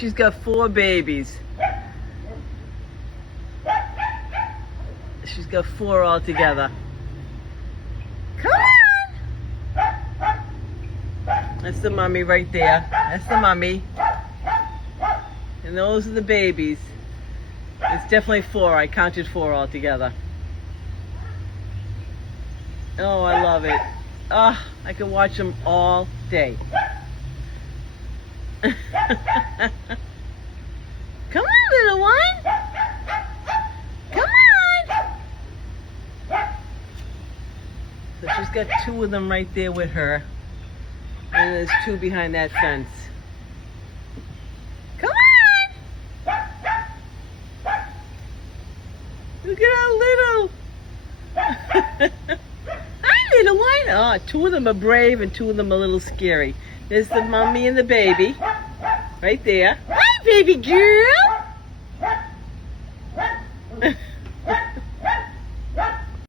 She's got 4 babies. She's got 4 altogether. Come on! That's the mommy right there. That's the mommy. And those are the babies. It's definitely 4. I counted 4 altogether. Oh, I love it. Ah, I could watch them all day. Come on, little one. Come on. So she's got 2 of them right there with her. And there's 2 behind that fence. Come on. Look at how little. Hi, little one. Oh, 2 of them are brave and 2 of them are a little scary. There's the mommy and the baby. Right there. Hi, baby girl.